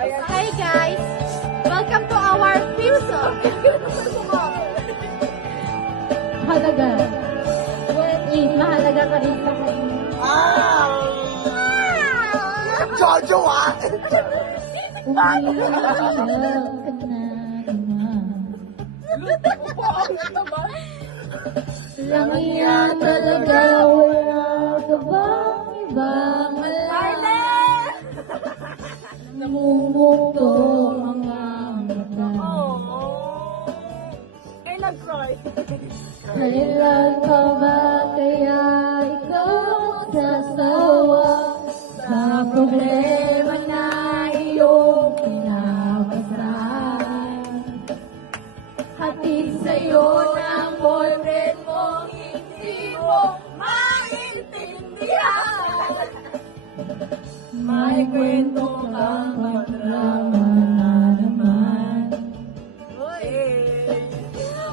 Hi guys! Welcome to our theme song! Mahalaga. Wait, mahalaga ka rin sa kanya. Jojo ah! Umiiyak ka na naman. Lang yan talaga, wala ka bang ibang alam? Namumuto ang mata. Kailan ka ba kaya ikaw sasawa sa problema na iyong pinapasan? Hatid sa'yo ng boyfriend mong hindi mo maintindihan. May kwento kang magdrama na naman.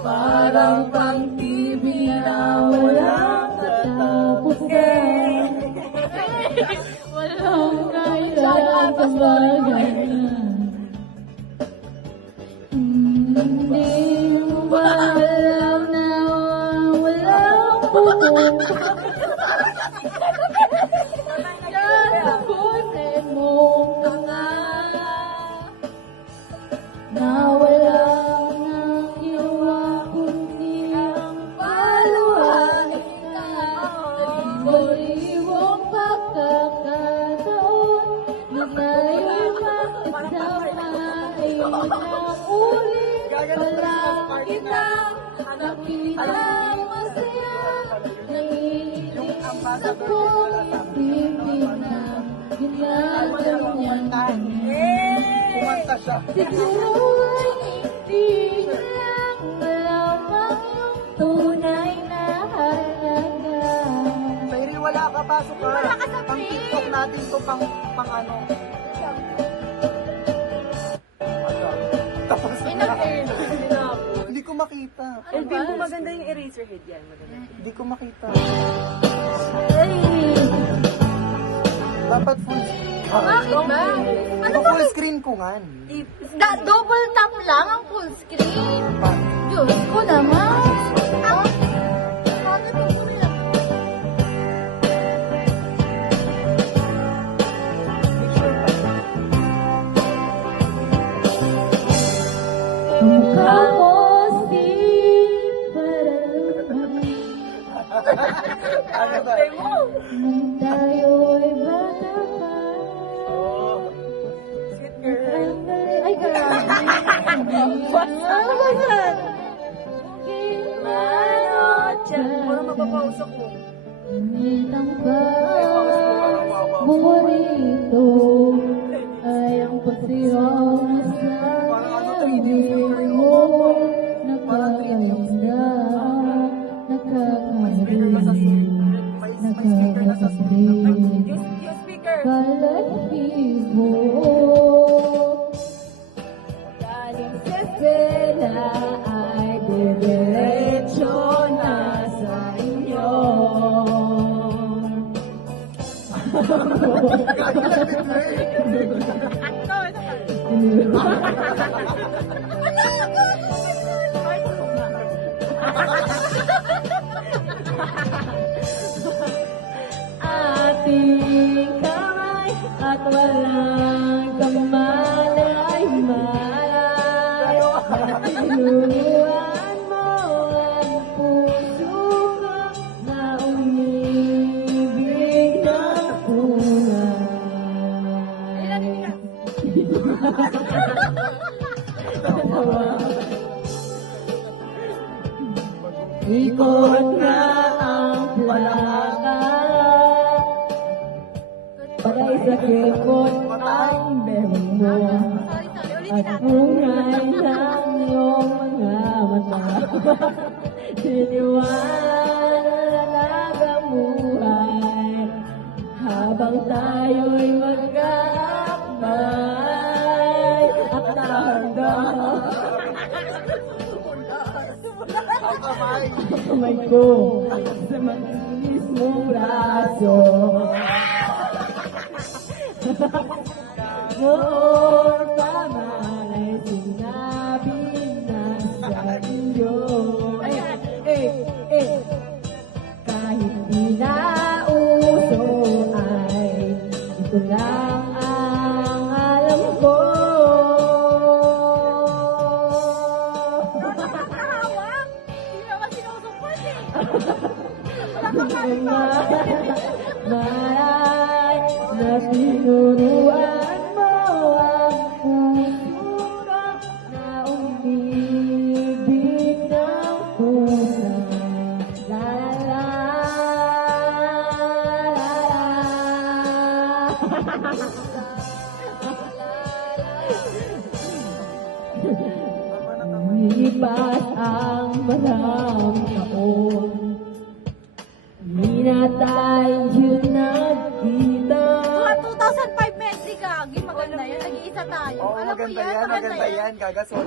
Parang pang TV na walang katapusan. Walang kailangan sa bagay na. Hindi mo ba alam na walang pupunta? Sasagutin mong tanga na wala nang iwa kundi ang paluwain ka. Baliwang pagkakataon na tayo makasama ngayon ang ulit walang kita nakita masaya nanginig sa kong isipin na ginagawa niyan kami. Kumanta siya. Siguro ay hindi niya lang alam ang iyong tunay na halaga. Sa iri wala ka, pasok ka. Wala ka sa Pang play. TikTok natin to, pang ano. Tapos hindi ko makita. Elvin, kung maganda yung eraser head yan. Maganda. Hindi ko makita. Ay, Dapat full bakit ba? Ano ba? full screen ko nga. Double tap lang ang full screen. Pa- Diyos ko naman. Bakit mo lang? Mukha mo si Paraluman. Ano ba? Nung tayo'y bata pa. Sweet girl. Ay, grabe. Ano ba yan? Parang mapapausok mo. Nitang ba bumurito ay ang pasiyaw na sa ibig mo. Nakakaganda, nakakarinig, nakakasabing Yung speaker. balahibo. Galing sa eskwela ay didiretso na sa inyo. Ating kamay at walang kamalay-malay. Tinuruan mo ang puso ko na umibig ng Ikot na ang plaka, patay sa kikot ang bembo, at bungay ng iyong mga mata. Siniwanan ang buhay, habang tayo'y magkaakbay, at nahanda. Kamay ko sa matinis mong braso. Noon Lumipas ang maraming taon, hindi na tayo nagkita. Mga 2005 medley, Gagi. Maganda yan. Nag-iisa tayo. Oo, Alam mo maganda yan, yan, maganda yan. Gagasol.